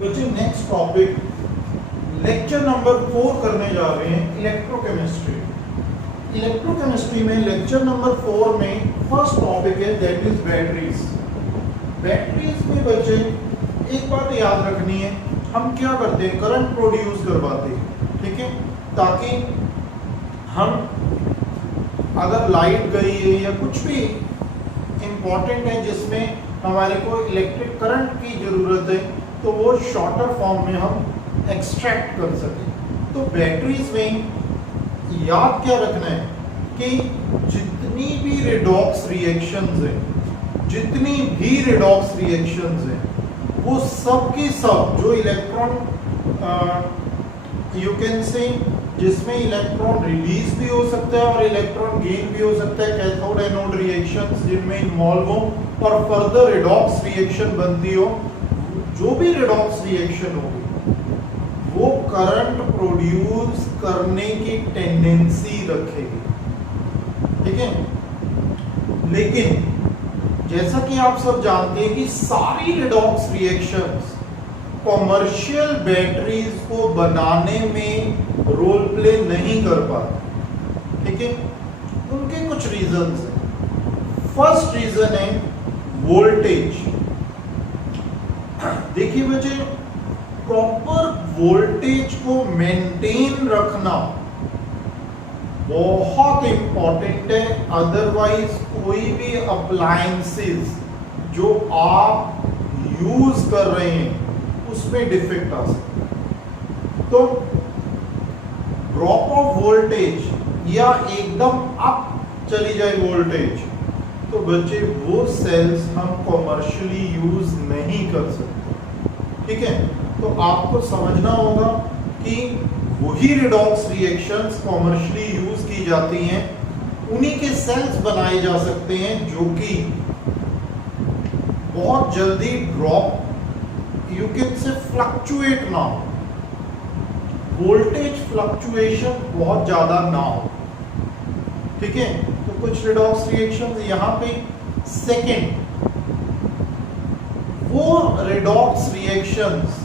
बच्चे next topic lecture number 4 करने जा रहे हैं इलेक्ट्रोकेमिस्ट्री। इलेक्ट्रोकेमिस्ट्री में लेक्चर नंबर 4 में फर्स्ट टॉपिक है दैट इज बैटरीज। बैटरीज में बच्चे एक बात याद रखनी है, हम क्या करते हैं करंट प्रोड्यूस करवाते हैं, ठीक है, ताकि हम अगर लाइट गई है या कुछ भी इम्पोर्टेंट है जिसमें हमारे को इलेक्ट्रिक करंट की ज़रूरत है तो वो शॉर्टर फॉर्म में हम एक्सट्रैक्ट कर सकें। तो बैटरीज में याद क्या रखना है कि जितनी भी रेडॉक्स रिएक्शंस हैं वो सब की सब जो इलेक्ट्रॉन यू कैन से जिसमें इलेक्ट्रॉन रिलीज भी हो सकता है और इलेक्ट्रॉन गेन भी हो सकता है, कैथोड एनोड रिएक्शंस जिनमें इन्वॉल्व हो और फर्दर रेडॉक्स रिएक्शन बनती हो, जो भी रेडॉक्स रिएक्शन होगी वो करंट प्रोड्यूस करने की टेंडेंसी रखेगी, ठीक है। लेकिन जैसा कि आप सब जानते हैं कि सारी रेडॉक्स रिएक्शंस कॉमर्शियल बैटरीज को बनाने में रोल प्ले नहीं कर पाते, ठीक है। उनके कुछ रीजंस हैं। फर्स्ट रीजन है वोल्टेज। देखिए बच्चे, प्रॉपर वोल्टेज को मेंटेन रखना बहुत इंपॉर्टेंट है, अदरवाइज कोई भी अप्लायंसेस जो आप यूज कर रहे हैं उसमें डिफेक्ट आ सकता है। तो ड्रॉप ऑफ वोल्टेज या एकदम अप चली जाए वोल्टेज तो बच्चे वो सेल्स हम कॉमर्शियली यूज नहीं कर सकते, ठीक है। तो आपको समझना होगा कि वही रेडॉक्स रिएक्शंस कॉमर्शियली यूज की जाती हैं, उन्हीं के सेल्स बनाए जा सकते हैं जो कि बहुत जल्दी drop you can say fluctuate ना हो, वोल्टेज फ्लक्चुएशन बहुत ज्यादा ना हो, ठीक है। तो कुछ रेडॉक्स रिएक्शंस यहां पे। सेकेंड, वो रेडॉक्स रिएक्शंस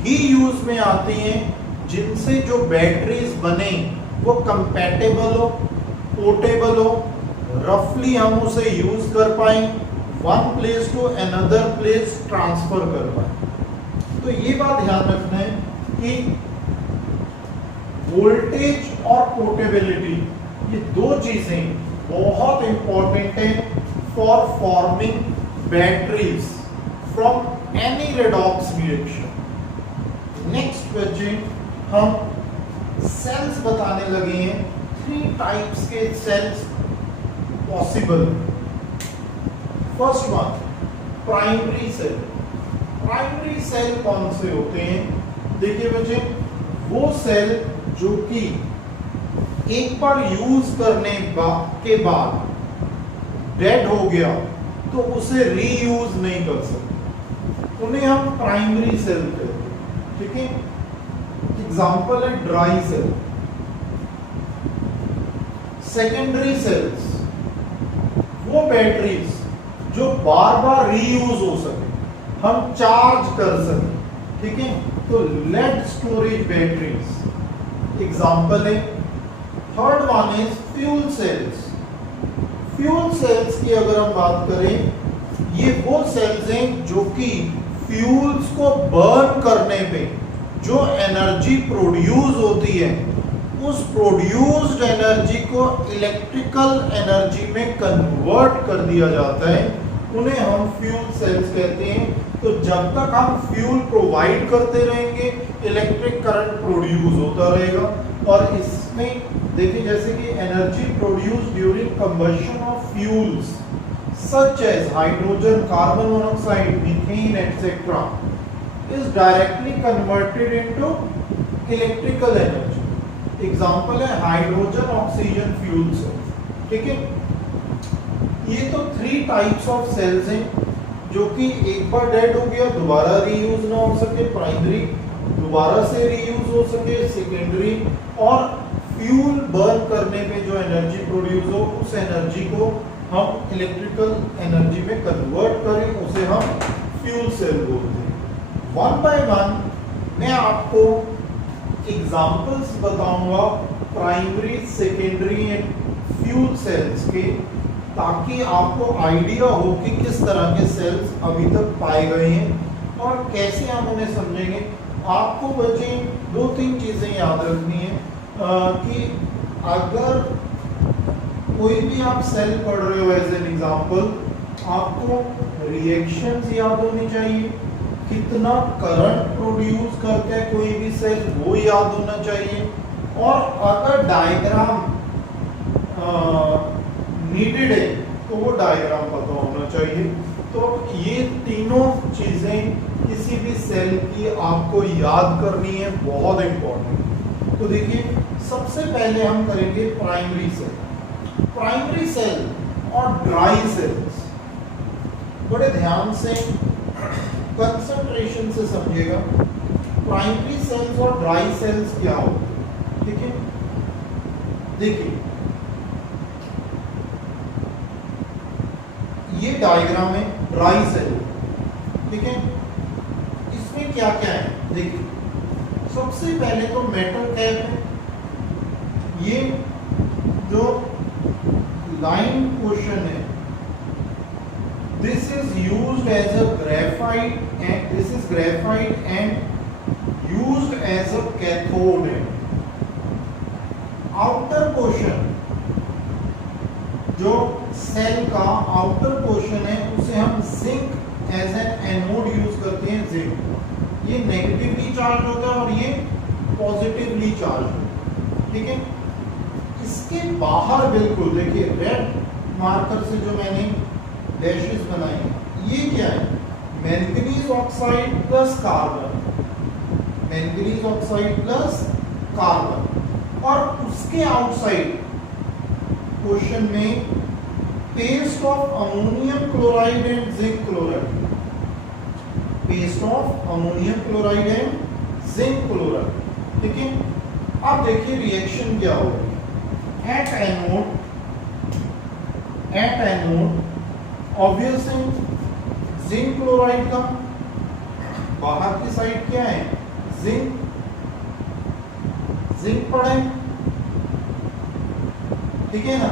ही यूज में आती हैं जिनसे जो बैटरीज बने वो कंपैटिबल हो, पोर्टेबल हो, रफली हम उसे यूज कर पाए, one place to another place transfer कर पाए। तो ये बात ध्यान रखना है कि वोल्टेज और पोर्टेबिलिटी ये दो चीजें बहुत इंपॉर्टेंट है for forming batteries from any redox reaction. Next बच्चे हम सेल्स बताने लगे हैं, 3 टाइप्स के cells possible. First one primary cell. Primary cell कौन से होते हैं? देखिए बच्चे, वो सेल जो कि एक बार यूज करने के बाद डेड हो गया तो उसे रीयूज नहीं कर सकते, उन्हें हम प्राइमरी सेल कहते हैं, ठीक है। एग्जाम्पल है ड्राई सेल। सेकेंडरी सेल्स वो बैटरीज जो बार बार रीयूज हो सके, हम चार्ज कर सके, ठीक है। तो लेड स्टोरेज बैटरीज एग्जाम्पल है। Third one is fuel cells. Fuel cells की अगर हम बात करें, ये वो सेल्स हैं जो कि फ्यूल्स को बर्न करने पे जो एनर्जी प्रोड्यूस होती है उस प्रोड्यूस्ड एनर्जी को इलेक्ट्रिकल एनर्जी में कन्वर्ट कर दिया जाता है, उन्हें हम फ्यूल सेल्स कहते हैं। तो जब तक हम फ्यूल प्रोवाइड करते रहेंगे इलेक्ट्रिक करंट प्रोड्यूस होता रहेगा। और इसमें देखिए जैसे कि energy produce during combustion of fuels such as hydrogen, carbon monoxide, methane etcetera is directly converted into electrical energy. Example है हाइड्रोजन ऑक्सीजन फ्यूल सेल, ठीक है। ये तो 3 टाइप्स ऑफ सेल्स हैं जो कि एक बार डेड हो गया दोबारा रीयूज ना हो सके, प्राइमरी दोबारा से रीयूज हो सके, सेकेंडरी, और फ्यूल बर्न करने पे जो एनर्जी प्रोड्यूस हो उस एनर्जी को हम इलेक्ट्रिकल एनर्जी में कन्वर्ट करें, उसे हम फ्यूल सेल बोलते हैं। वन बाय वन मैं आपको एग्जांपल्स बताऊंगा primary, secondary and fuel cells के, ताकि आपको आइडिया हो कि किस तरह के सेल्स अभी तक पाए गए हैं और कैसे हम उन्हें समझेंगे। आपको बच्चे 2-3 चीजें याद रखनी है कि अगर कोई भी आप सेल पढ़ रहे हो एज एन एग्जांपल, आपको रिएक्शंस याद होनी चाहिए, कितना करंट प्रोड्यूस करता है कोई भी सेल वो याद होना चाहिए, और अगर डायग्राम नीडेड है तो वो डायग्राम पता होना चाहिए। तो ये तीनों चीजें किसी भी सेल की आपको याद करनी है, बहुत इंपॉर्टेंट। तो देखिए सबसे पहले हम करेंगे प्राइमरी सेल। प्राइमरी सेल और ड्राई सेल्स बड़े ध्यान से कंसंट्रेशन से समझिएगा। प्राइमरी सेल्स और ड्राई सेल्स क्या होते हैं, ठीक है। देखिए ये डायग्राम है ड्राई सेल, ठीक है। इसमें क्या क्या है देखिए, सबसे पहले तो मेटल कैप है। ये जो लाइन पोर्शन है, this is used as a graphite and this is graphite and used as a cathode है। आउटर पोर्शन, जो सेल का आउटर पोर्शन है, उसे हम zinc as an anode use करते हैं। जिंक ये नेगेटिवली चार्ज होता है और ये पॉजिटिवली चार्ज होता है, ठीक है। इसके बाहर बिल्कुल देखिए रेड मार्कर से जो मैंने डैशेस बनाए, ये क्या है, manganese oxide plus carbon, manganese oxide plus carbon, और उसके आउटसाइड पोर्शन में paste of ammonium chloride and zinc chloride, paste of ammonium chloride and zinc chloride, ठीक है। अब देखिए रिएक्शन क्या होगी। एट एनोड ऑब्वियस है जिंक क्लोराइड का, बाहर की साइड क्या है, जिंक पड़े, ठीक है ना।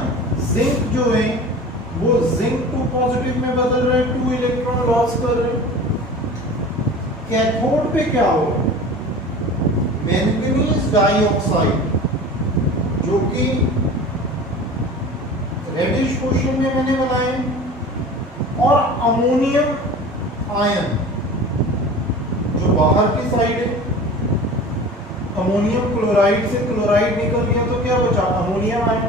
जिंक जो है वो जिंक 2 पॉजिटिव में बदल रहे हैं, 2 इलेक्ट्रॉन लॉस कर रहे हैं। कैथोड पे क्या होगा, मैंगनीज डाइऑक्साइड, जो कि रेडिश पोर्शन में मैंने बनाए, और अमोनियम आयन जो बाहर की साइड है। अमोनियम क्लोराइड से क्लोराइड निकल गया तो क्या बचा, अमोनियम आयन।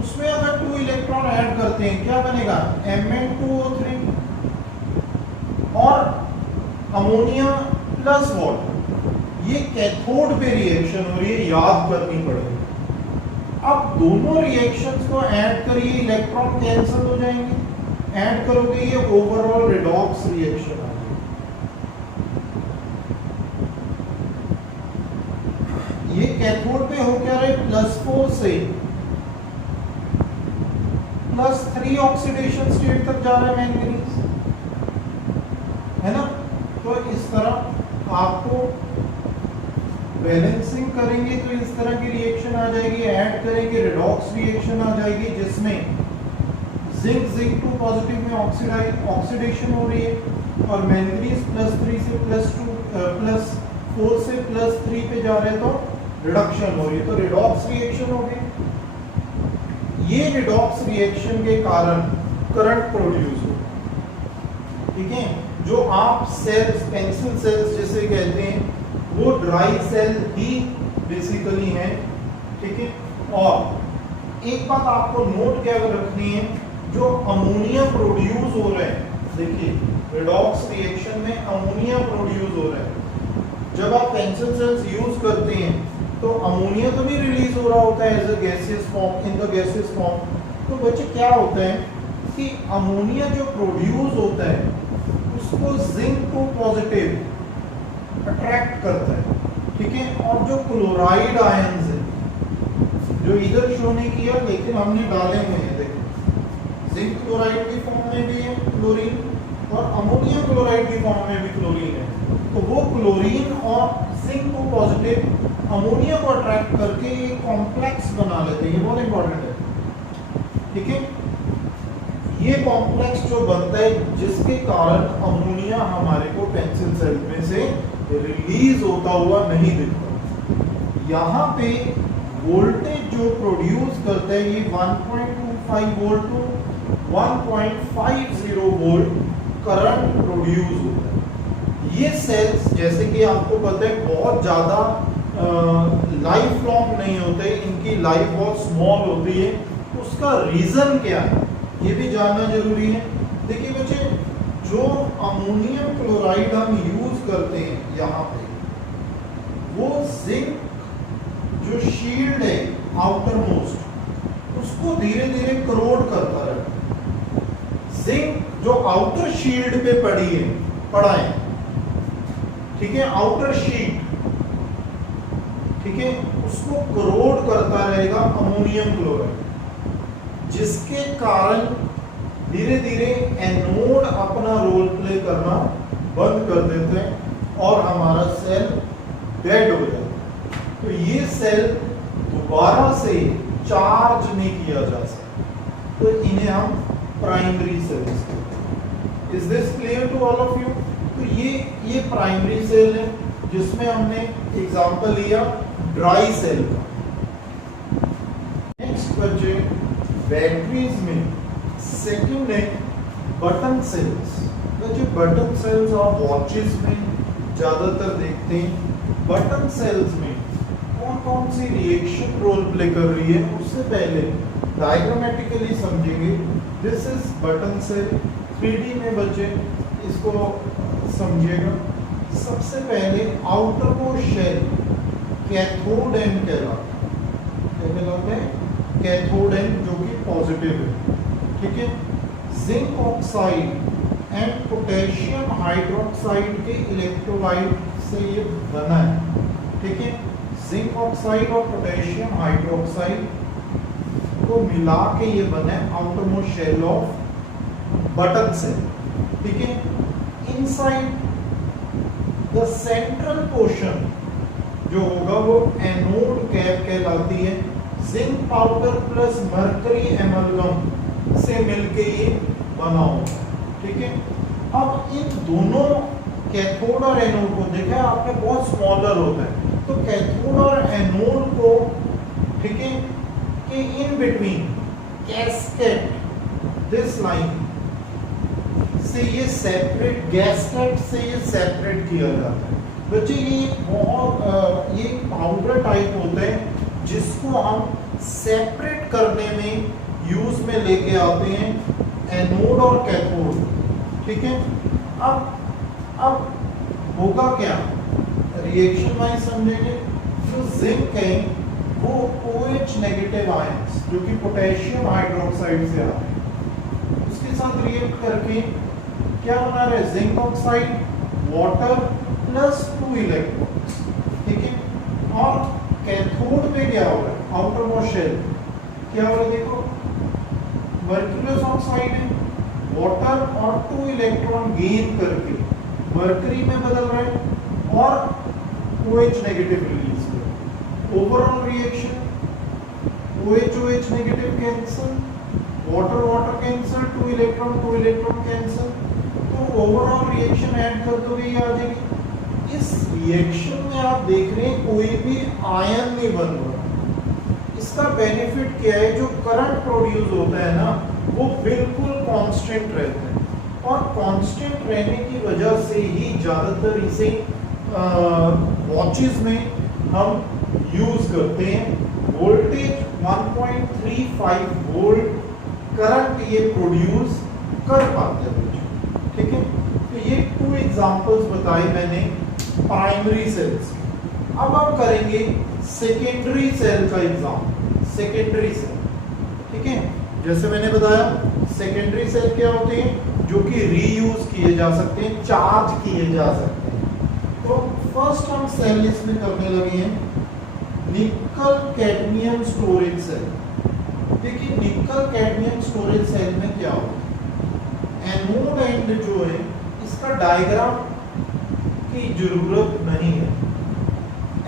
उसमें अगर 2 इलेक्ट्रॉन ऐड करते हैं क्या बनेगा, Mn2O3, और अमोनिया प्लस वाटर। ये कैथोड पे रिएक्शन हो रही है, याद करनी पड़ेगी। अब दोनों रिएक्शंस को ऐड करिए, इलेक्ट्रॉन कैंसिल हो जाएंगे, ऐड करोगे ये ओवरऑल रिडॉक्स रिएक्शन आ जाएगी। ये कैथोड पे हो क्या रहे, +4 से +3 ऑक्सीडेशन स्टेट तक जा रहा है मैंगनीज, है ना। तो इस तरह आपको बैलेंसिंग करेंगे तो इस तरह की रिएक्शन आ जाएगी। ऐड करेंगे रिडॉक्स रिएक्शन आ जाएगी, जिसमें जिंक 2 पॉजिटिव में ऑक्सीडेशन हो रही है, और मैंगनीज +3 से +4 से +3 पे जा रहे हैं तो रिडक्शन हो रही है, तो रिडॉक्स रिएक्शन हो गई। ये रिडॉक्स रिएक्शन के कारण करंट प्रोड्यूस हो, ठीक है। जो आप सेल्स, पेंसिल सेल्स जिसे कहते हैं, वो ड्राई सेल ही बेसिकली हैं, ठीक है। और एक बात आपको नोट क्या रखनी है, जो अमोनिया प्रोड्यूस हो रहे हैं, देखिए रिडॉक्स रिएक्शन में अमोनिया प्रोड्यूस हो रहा है। जब आप पेंसिल सेल्स यूज करते हैं तो अमोनिया तो नहीं रिलीज हो रहा होता है as a gaseous form, in the gaseous form. तो बच्चे क्या होता है कि अमोनिया जो प्रोड्यूस होता है उसको जिंक 2 पॉजिटिव अट्रैक्ट करता है, ठीक है। और जो क्लोराइड आयंस है, जो इधर शो नहीं किया लेकिन हमने डाले हुए हैं, देखिए जिंक क्लोराइड की फॉर्म में भी है क्लोरीन, और अमोनियम क्लोराइड की फॉर्म में भी क्लोरीन है। क्लोरीन और जिंक को पॉजिटिव अमोनिया को अट्रैक्ट करके एक कॉम्प्लेक्स बना लेते हैं, ये बहुत इंपॉर्टेंट है, ठीक है। ये कॉम्प्लेक्स जो बनता है जिसके कारण अमोनिया हमारे को टेंसिल सेल में से रिलीज होता हुआ नहीं दिखता। यहाँ पे वोल्टेज जो प्रोड्यूस करता है ये 1.25 volt to 1.50 volt current produce होता है। ये सेल्स जैसे कि आपको पता है बहुत ज्यादा लाइफ लॉन्ग नहीं होते, इनकी लाइफ बहुत स्मॉल होती है। उसका रीजन क्या है ये भी जानना जरूरी है। देखिए बच्चे, जो अमोनियम क्लोराइड हम यूज करते हैं यहाँ पे, वो जिंक जो शील्ड है आउटर मोस्ट उसको धीरे धीरे करोड करता रहता है। जिंक जो आउटर शील्ड पे पड़ा है, ठीक है, आउटर शीट, ठीक है, उसको करोड करता रहेगा अमोनियम क्लोराइड, जिसके कारण धीरे धीरे एनोड अपना रोल प्ले करना बंद कर देते हैं और हमारा सेल डेड हो जाता है। तो ये सेल दोबारा से चार्ज नहीं किया जा सकता, तो इन्हें हम प्राइमरी सेल्स कहते हैं। Is this clear to all of you? तो ये प्राइमरी सेल है जिसमें हमने एग्जांपल लिया ड्राई सेल का। नेक्स्ट बच्चे, बैटरीज में सेकंड है बटन सेल्स। बच्चे बटन सेल्स आप वॉचेस में ज्यादातर देखते हैं। बटन सेल्स में कौन कौन सी रिएक्शन रोल प्ले कर रही है उससे पहले डायग्रामेटिकली समझेंगे। This is button cell. 3D में बच्चे इसको समझिएगा। सबसे पहले outer most shell cathode end कहलाता है, कैथोड एंड जो कि पॉजिटिव है, ठीक है। Zinc oxide and potassium hydroxide के इलेक्ट्रोलाइट से ये बना है, ठीक है। जिंक ऑक्साइड और पोटेशियम हाइड्रोक्साइड को मिला के ये बना है outer most shell of button cell, ठीक है। इनसाइड द सेंट्रल पोर्शन जो होगा वो एनोड कैप कहलाती है। Zinc powder plus mercury amalgam से मिलके ये बना होगा, ठीक है। अब इन दोनों कैथोड और एनोड को देखा आपने बहुत स्मॉलर होता है, तो कैथोड और एनोड को, ठीक है, कि in between casket this line से ये सेपरेट, गैस्केट से ये सेपरेट किया जाता है। बच्चे ये बहुत ये पाउडर टाइप होते हैं जिसको हम सेपरेट करने में यूज में लेके आते हैं एनोड और कैथोड, ठीक है। अब होगा क्या, रिएक्शन वाइज समझेंगे। जो जिंक है वो OH नेगेटिव आयंस जो कि पोटेशियम हाइड्रोक्साइड से आते हैं, उसके साथ रिएक्ट करके क्या बना रहे, zinc oxide, water plus 2 electrons, ठीक है। और कैथोड पे क्या हो रहा है, आउटर मोस्ट शेल क्या हो रहा है, देखो मर्क्यूरियस ऑक्साइड है, वाटर और 2 इलेक्ट्रॉन गेन करके मर्करी में बदल रहा है और OH नेगेटिव रिलीज कर रहा है। Overall reaction OH negative cancel, water water cancel, 2 electron cancel, तो ओवरऑल रिएक्शन ऐड कर दोगे ये आ जाएगी। इस रिएक्शन में आप देख रहे हैं कोई भी आयन नहीं बन रहा। इसका बेनिफिट क्या है, जो करंट प्रोड्यूस होता है ना वो बिल्कुल कांस्टेंट रहता है, और कांस्टेंट रहने की वजह से ही ज्यादातर इसे वॉचेस में हम यूज करते हैं। वोल्टेज 1.35 वोल्ट करंट ये प्रोड्यूस कर पाते हैं, ठीक है। तो ये 2 एग्जांपल्स बताए मैंने प्राइमरी सेल्स। अब हम करेंगे सेकेंडरी सेल का एग्जांपल। सेकेंडरी सेल, ठीक है, जैसे मैंने बताया सेकेंडरी सेल क्या होते हैं, जो कि रीयूज किए जा सकते हैं, चार्ज किए जा सकते हैं। तो फर्स्ट हम सेल इसमें करने लगे हैं निकल कैडमियम स्टोरेज सेल। देखिए निकल कैडमियम स्टोरेज सेल में क्या होता है, एनोड एंड जो है इसका डायग्राम की जरूरत नहीं है।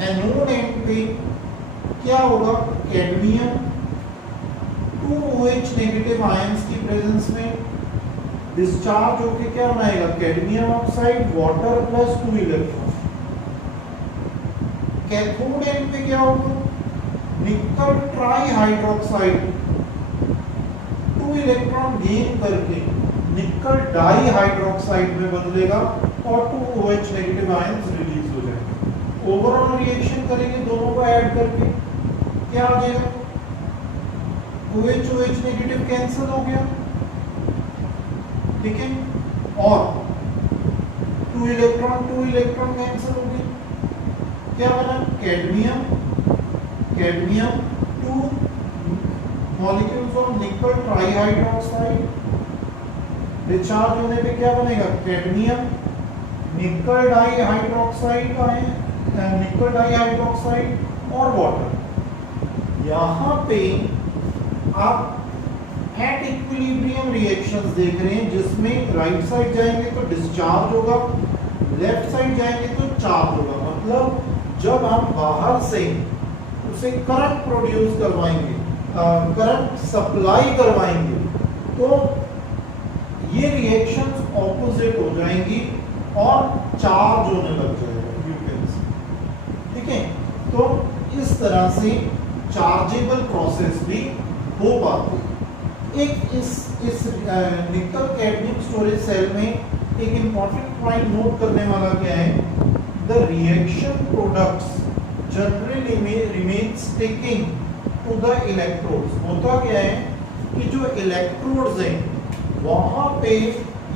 एनोड एंड पे क्या होगा, कैडमियम 2OH नेगेटिव आयंस की प्रेजेंस में डिस्चार्ज होके क्या बनाएगा, cadmium oxide water plus 2 electron. Cathode and पे क्या होगा, निकल ट्राई हाइड्रोक्साइड 2 इलेक्ट्रॉन गेन करके निकल डाई हाइड्रोक्साइड में बदलेगा और 2OH नेगेटिव आयंस रिलीज हो जाएंगे। ओवरऑल रिएक्शन करेंगे दोनों को ऐड करके, क्या आ जाएगा, OH नेगेटिव कैंसिल हो गया, ठीक है, और 2 इलेक्ट्रॉन कैंसिल हो गए, क्या बना, कैडमियम 2 मॉलिक्यूल्स ऑफ निकल ट्राईहाइड्रोक्साइड, डिस्चार्ज होने पे क्या बनेगा, कैडमियम निकल डाइहाइड्रोक्साइड और वाटर। यहाँ पे आप एट इक्विलिब्रियम रिएक्शंस देख रहे हैं जिसमें राइट साइड जाएंगे तो डिस्चार्ज होगा, लेफ्ट साइड जाएंगे तो चार्ज होगा। मतलब जब हम बाहर से उसे करंट प्रोड्यूस करवाएंगे, करंट सप्लाई करवाएंगे, तो ये रिएक्शंस ऑपोजिट हो जाएंगी और चार्ज होने लग जाएगा, यू कैन सी, ठीक है। तो इस तरह से चार्जेबल प्रोसेस भी हो पाती है। एक इस निकल कैडमियम स्टोरेज सेल में एक इंपॉर्टेंट पॉइंट नोट करने वाला क्या है, the reaction products generally remain sticking to the electrodes. होता क्या है कि जो इलेक्ट्रोड्स हैं वहां पे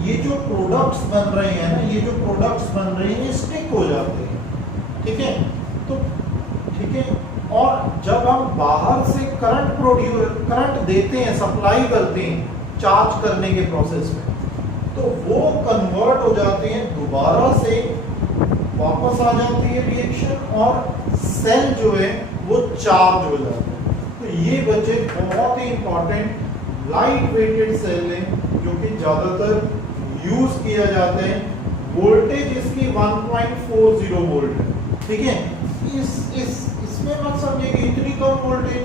ये जो प्रोडक्ट्स बन रहे हैं ना, ये जो प्रोडक्ट्स बन रहे हैं ये स्टिक हो जाते हैं, ठीक है। तो ठीक है, और जब हम बाहर से करंट देते हैं, सप्लाई करते हैं चार्ज करने के प्रोसेस में, तो वो कन्वर्ट हो जाते हैं, दोबारा से वापस आ जाती है रिएक्शन और सेल जो है वो चार्ज हो जाता है। तो ये बच्चे बहुत ही इंपॉर्टेंट लाइट वेटेड सेल है जो कि ज्यादातर यूज किया जाता है। वोल्टेज इसकी 1.40 वोल्ट है, ठीक है। इसमें मत समझिए कि इतनी कम वोल्टेज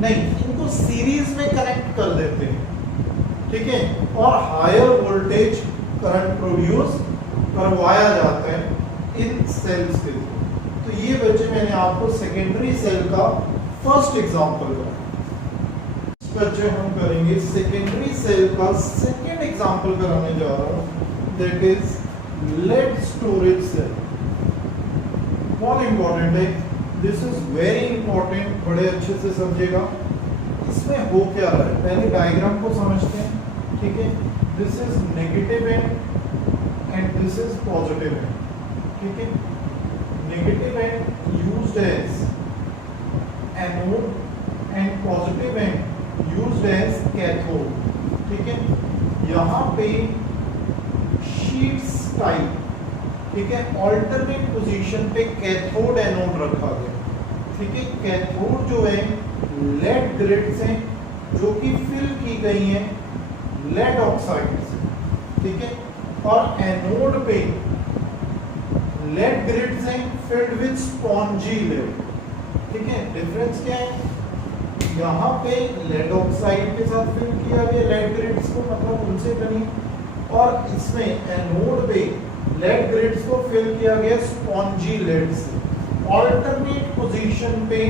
नहीं, इनको सीरीज में कनेक्ट कर देते हैं, ठीक है, और हायर वोल्टेज करंट प्रोड्यूस करवाया जाता है इन सेल्स के थ्रू। तो ये बच्चे मैंने आपको सेकेंडरी सेल का फर्स्ट एग्जांपल कराया। इस बच्चे हम करेंगे सेकेंडरी सेल का सेकेंड एग्जांपल कराने जा रहा हूं, that is lead storage cell. बहुत इंपॉर्टेंट है, दिस इज वेरी इंपॉर्टेंट, बड़े अच्छे से समझिएगा। इसमें हो क्या रहा है, पहले डायग्राम को समझते हैं, ठीक है। This is negative and this is positive and, ठीक है। Negative and used as anode and positive and used as cathode, ठीक है। यहाँ पे शीट्स टाइप, ठीक है, ऑल्टरनेट पोजीशन पे कैथोड एनोड रखा गया, ठीक है। कैथोड जो है लेड ग्रिड्स हैं जो कि फिल की गई हैं लेड ऑक्साइड से, ठीक है, और एनोड पे लेड ग्रिड्स हैं फिल्ड विद स्पॉन्जी लेड, ठीक है। डिफरेंस क्या है, यहाँ पे लेड ऑक्साइड के साथ फिल किया गया लेड ग्रिड्स को, मतलब उनसे बनी, और इसमें एनोड पे लेड ग्रिड्स को फिल किया गया स्पॉन्जी लेड से। ऑल्टरनेट पोजीशन पे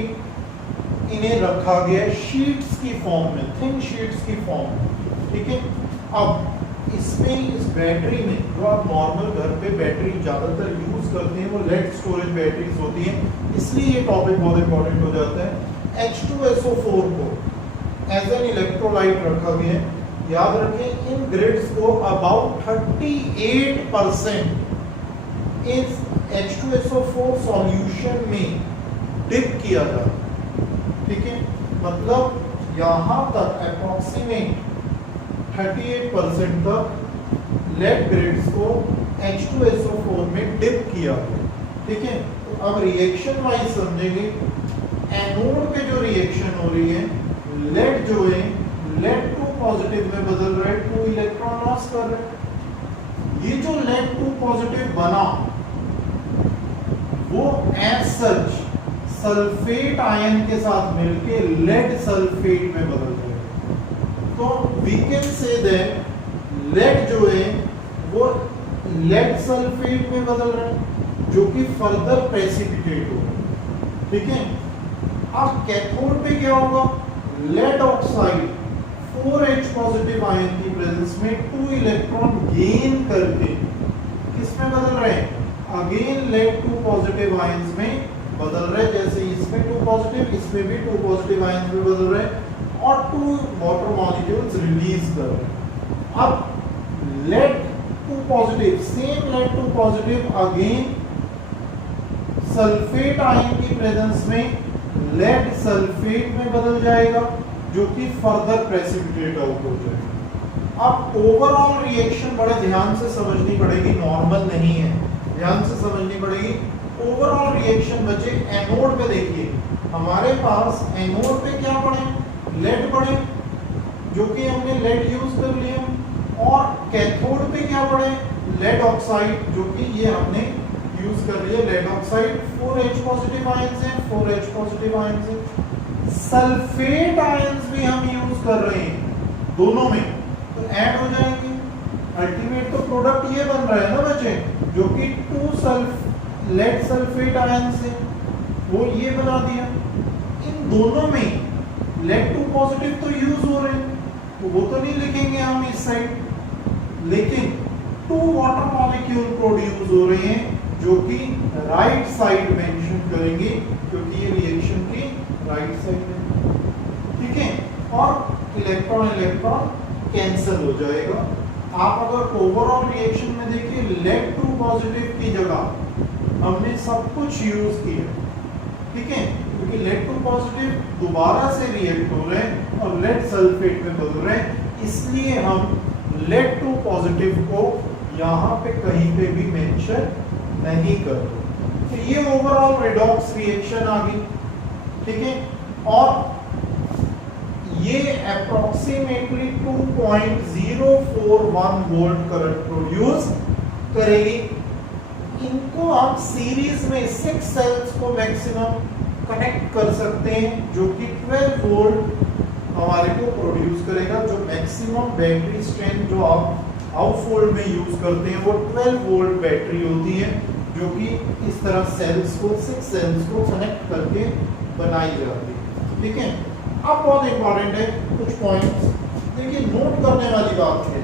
इन्हें रखा गया शीट्स की फॉर्म में, थिन शीट्स की फॉर्म में, ठीक है। अब इसमें इस बैटरी में जो आप नॉर्मल घर पे बैटरी ज्यादातर यूज करते हैं वो लेड स्टोरेज बैटरीज होती हैं, इसलिए ये टॉपिक बहुत इंपॉर्टेंट हो जाता है। H2SO4 को एज एन इलेक्ट्रोलाइट रखा गया है। याद रखें इन ग्रिड्स को अबाउट 38% इस H2SO4 सॉल्यूशन में डिप किया जाता है, ठीक है। मतलब यहां तक अप्रॉक्सीमेट 38% तक लेड ग्रिड्स को H2SO4 में डिप किया गया, ठीक है। तो अब रिएक्शन वाइज समझेंगे, एनोड पे जो रिएक्शन हो रही है, लेड जो है लेड 2 पॉजिटिव में बदल रहा है, 2 इलेक्ट्रॉन लॉस कर रहा है। ये जो लेड 2 पॉजिटिव बना एज सच सल्फेट आयन के साथ मिलके लेड सल्फेट में बदल जाएगा। तो we can say that lead जो है वो लेड सल्फेट में बदल रहा है, जो कि फर्दर प्रेसिपिटेट होगा। ठीक है, अब कैथोड पे क्या होगा, lead oxide 4H positive ion की प्रेजेंस में 2 इलेक्ट्रॉन गेन करके किसमें बदल रहे हैं, अगेन लेड 2 पॉजिटिव आयंस में बदल रहे हैं। जैसे इसमें 2 पॉजिटिव, इसमें भी 2 पॉजिटिव आयंस में बदल रहे हैं और 2 वाटर मॉलिक्यूल्स रिलीज कर रहे हैं। अब lead 2 positive, same lead 2 positive again sulphate ion की प्रेजेंस में लेड सल्फेट में बदल जाएगा, जो कि फर्दर प्रेसिपिटेट आउट हो जाएगा। अब ओवरऑल रिएक्शन बड़े ध्यान से समझनी पड़ेगी, नॉर्मल नहीं है, ध्यान से समझनी पड़ेगी। ओवरऑल रिएक्शन बचे एनोड पे, देखिए हमारे पास एनोड पे क्या पड़े, लेड पड़े, जो कि हमने लेड यूज कर लिया, और कैथोड पे क्या पड़े, लेड ऑक्साइड, जो कि ये हमने यूज कर लिया lead oxide. 4H positive ions हैं, 4H पॉजिटिव आयंस हैं। सल्फेट आयंस भी हम यूज कर रहे हैं दोनों में, तो ऐड हो जाएंगे। अल्टीमेट तो प्रोडक्ट ये बन रहा है ना बच्चे, जो कि 2 लेड सल्फेट आयंस है, वो ये बना दिया। इन दोनों में लेड 2 पॉजिटिव तो यूज हो रहे हैं, तो वो तो नहीं लिखेंगे हम इस साइड, लेकिन 2 वाटर मॉलिक्यूल प्रोड्यूस हो रहे हैं, जो कि राइट साइड मेंशन करेंगे, क्योंकि ये रिएक्शन की राइट साइड है। ठीक है, और इलेक्ट्रॉन इलेक्ट्रॉन कैंसिल हो जाएगा। आप अगर ओवरऑल रिएक्शन में देखिए, लेड 2 पॉजिटिव की जगह हमने सब कुछ यूज किया। ठीक है, क्योंकि लेड 2 पॉजिटिव दोबारा से रिएक्ट हो रहे हैं और लेड सल्फेट में बदल रहे हैं, इसलिए हम लेड 2 पॉजिटिव को यहाँ पे कहीं पे भी मेंशन नहीं कर रहे। तो ये ओवरऑल रेडॉक्स रिएक्शन आ गई। ठीक है, और ये अप्रोक्सीमेटली 2.041 वोल्ट करंट प्रोड्यूस करेगी। इनको हम सीरीज में 6 सेल्स को मैक्सिमम कनेक्ट कर सकते हैं, जो कि 12 वोल्ट हमारे को प्रोड्यूस करेगा। जो मैक्सिमम बैटरी स्ट्रेंथ जो आप हाउसहोल्ड में यूज करते हैं वो 12 वोल्ट बैटरी होती है, जो कि इस तरह सेल्स को 6 सेल्स को कनेक्ट करके बनाई जाती है। ठीक है, अब बहुत इंपॉर्टेंट है कुछ पॉइंट्स, देखिए नोट करने वाली बात है।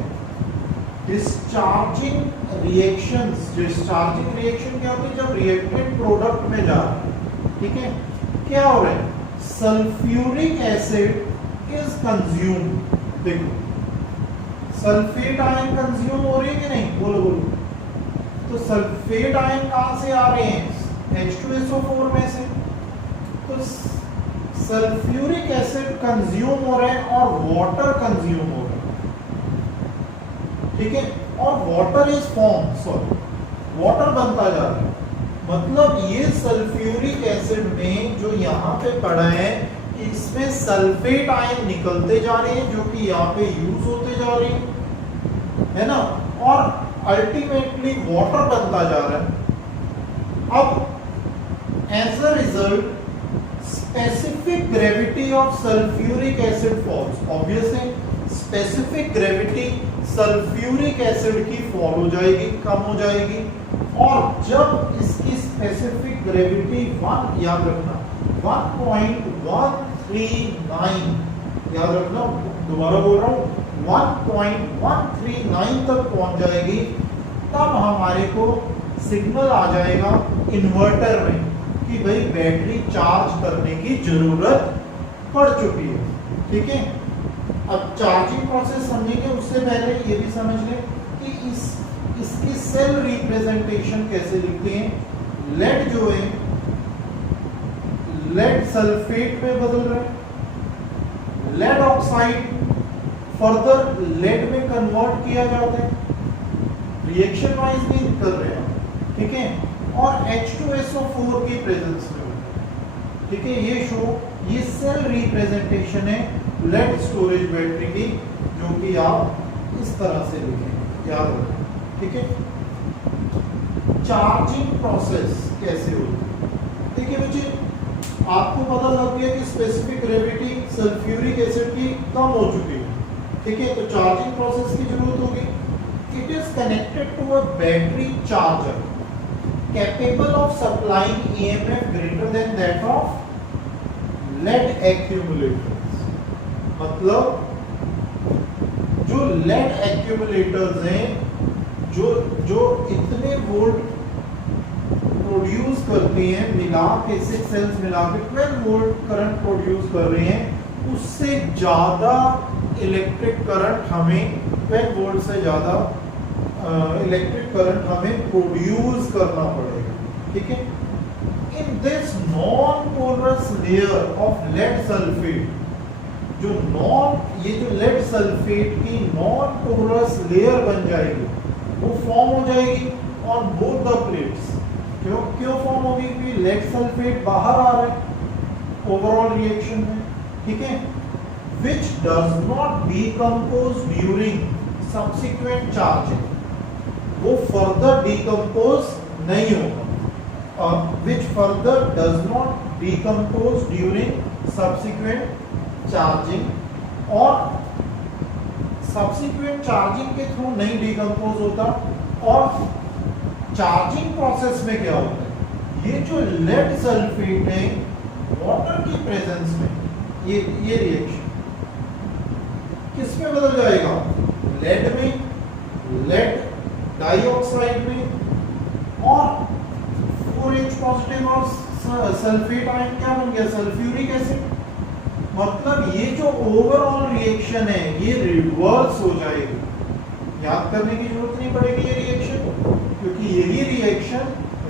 डिस्चार्जिंग रिएक्शंस, डिस्चार्जिंग रिएक्शन क्या होती है, जब रिएक्टेंट प्रोडक्ट में जा रहा है। ठीक है, क्या हो रहा है, सल्फ्यूरिक एसिड इज कंज्यूम्ड। देखो सल्फेट आयन कंज्यूम हो रही है कि नहीं, बोलो बोलो। तो सल्फेट आयन कहां से आ रहे हैं, H2SO4 में से। तो सल्फ्यूरिक एसिड कंज्यूम हो रहे हैं और वाटर कंज्यूम हो रहा है। ठीक है, और water is form, sorry water बनता जा रहा है। मतलब ये सल्फ्यूरिक एसिड में जो यहाँ पे पड़ा है, इसमें सल्फेट आयन निकलते जा रहे हैं, जो कि यहाँ पे यूज होते जा रहे हैं, है ना, और अल्टीमेटली वाटर बनता जा रहा है। अब as a result specific gravity of sulphuric acid falls. Obviously specific gravity sulphuric acid की फॉल हो जाएगी, कम हो जाएगी। और जब इसकी स्पेसिफिक ग्रेविटी 1, याद रखना 1.139, याद रखना, दोबारा बोल रहा हूं 1.139 तक पहुंच जाएगी, तब हमारे को सिग्नल आ जाएगा इन्वर्टर में कि भाई बैटरी चार्ज करने की जरूरत पड़ चुकी है। ठीक है, अब चार्जिंग प्रोसेस समझेंगे, उससे पहले ये भी समझ लें कि इसकी सेल रिप्रेजेंटेशन कैसे लिखते हैं। लेड जो है लेड सल्फेट में बदल रहा है, लेड ऑक्साइड फर्दर लेड में कन्वर्ट किया जाता है, रिएक्शन वाइज भी कर रहे हैं। ठीक है, और H2SO4 की प्रेजेंस में। ठीक है, ये सेल रिप्रेजेंटेशन है लेड स्टोरेज बैटरी की, जो कि आप इस तरह से लिखें, याद रखें। ठीक है, चार्जिंग प्रोसेस कैसे होती है। आपको पता लग गया कि स्पेसिफिक ग्रेविटी सल्फ्यूरिक एसिड की कम हो चुकी है, ठीक है, तो चार्जिंग प्रोसेस की जरूरत होगी। It is connected to a battery charger capable of supplying EMF greater than that of lead accumulators. मतलब जो लेड एक्यूमुलेटर्स हैं, जो इतने वोल्ट प्रोड्यूस करती हैं, मिला के 6 सेल्स मिला के 12 वोल्ट करंट प्रोड्यूस कर रही हैं, उससे ज्यादा इलेक्ट्रिक करंट हमें 12 वोल्ट से ज्यादा इलेक्ट्रिक करंट हमें प्रोड्यूस करना पड़ेगा, ठीक है। In this non porous layer of lead sulphate, ये जो लेड सल्फेट की नॉन पोलरस लेयर बन जाएगी, वो फॉर्म हो जाएगी ऑन बोथ द प्लेट्स। क्यों फॉर्म होगी? क्योंकि लेड सल्फेट बाहर आ रहा है ओवरऑल रिएक्शन में, ठीक है, which does not decompose during subsequent charging, वो फर्दर डिकम्पोज नहीं होगा, which further does not decompose during subsequent charging, और सब्सिक्वेंट चार्जिंग के थ्रू नहीं डिकम्पोज होता। और चार्जिंग प्रोसेस में क्या होता है, ये जो लेड सल्फेट है वाटर की प्रेजेंस में, ये रिएक्शन किस में बदल जाएगा? लेड में, लेड डाइऑक्साइड में, और 4H पॉजिटिव और सल्फेट आयन क्या बन गया? Sulphuric acid. मतलब ये जो ओवरऑल रिएक्शन है ये रिवर्स हो जाएगी। याद करने की जरूरत नहीं पड़ेगी ये रिएक्शन, क्योंकि यही रिएक्शन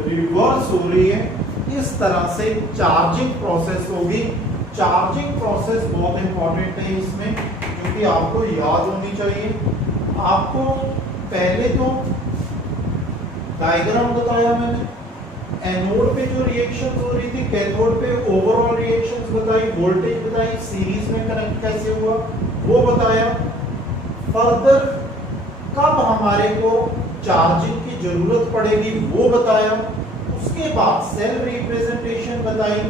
रिवर्स हो रही है। इस तरह से चार्जिंग प्रोसेस होगी। चार्जिंग प्रोसेस बहुत इंपॉर्टेंट है इसमें, जो कि आपको याद होनी चाहिए। आपको पहले तो डायग्राम बताया मैंने, एनोड पे जो रिएक्शंस हो रही थी, कैथोड पे ओवरऑल रिएक्शंस बताई, वोल्टेज बताई, सीरीज में कनेक्ट कैसे हुआ वो बताया। फर्दर कब हमारे को चार्जिंग की जरूरत पड़ेगी वो बताया। उसके बाद सेल रिप्रेजेंटेशन बताई,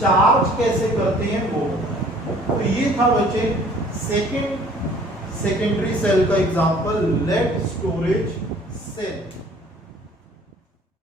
चार्ज कैसे करते हैं वो बताया। तो ये था बच्चे सेकेंडरी सेल का एग्जांपल, लेड स्टोरेज सेल।